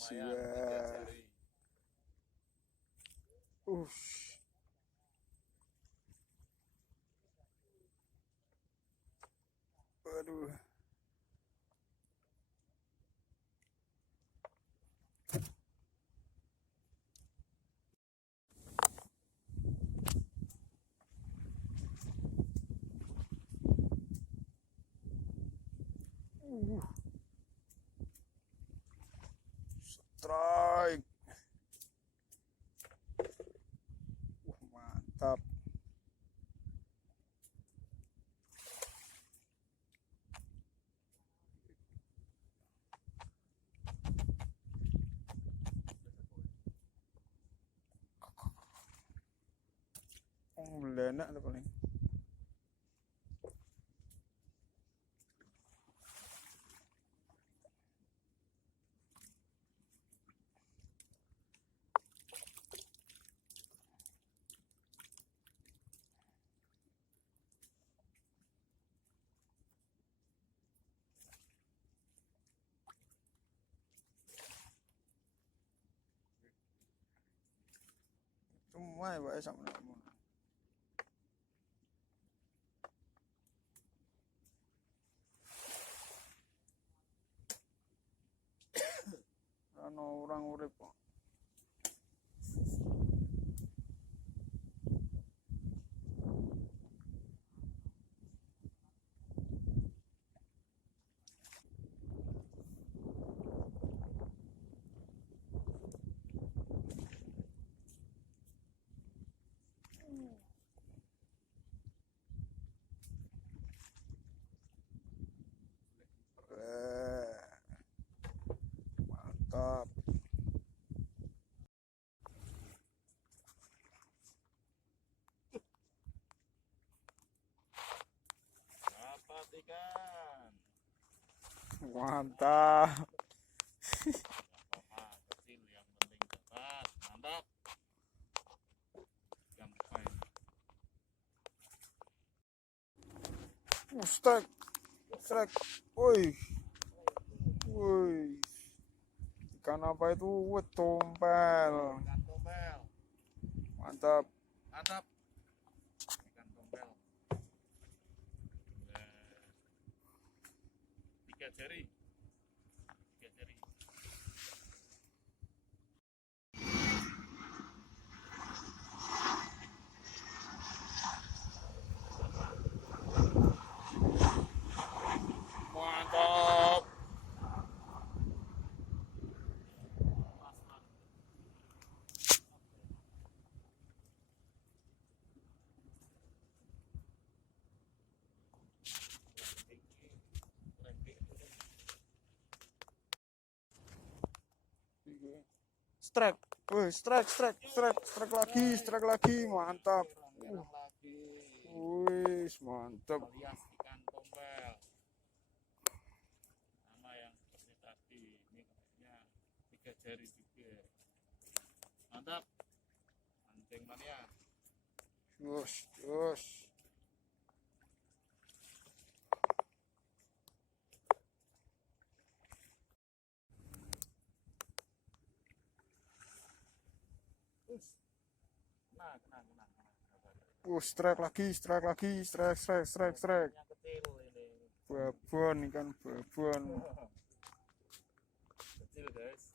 Jiwa. Waduh. Strike. Mantap. Melenak tuh paling. Semua ya Pak ya sama kamu. Ano orang urip kok. Mantap. Dapat ikan. Mantap. Apa kecil yang penting dapat. Mantap. Ikan pain. Strike. Strike. Woi. Woi. Ikan apa itu? Tompel. Ikan tombel. Mantap. Mantap. Ikan tombel. 3 jari. 3 jari. Mantap. Strike. Woi, strike lagi, mantap. Wih, mantap. Alias ikan tombel. Sama yang seperti tadi. Ini kayaknya 3 jari juga. Mantap. Mancing mania. Jos. Kena. Strike lagi. Yang kecil ini. Babon, ikan babon. Kecil guys.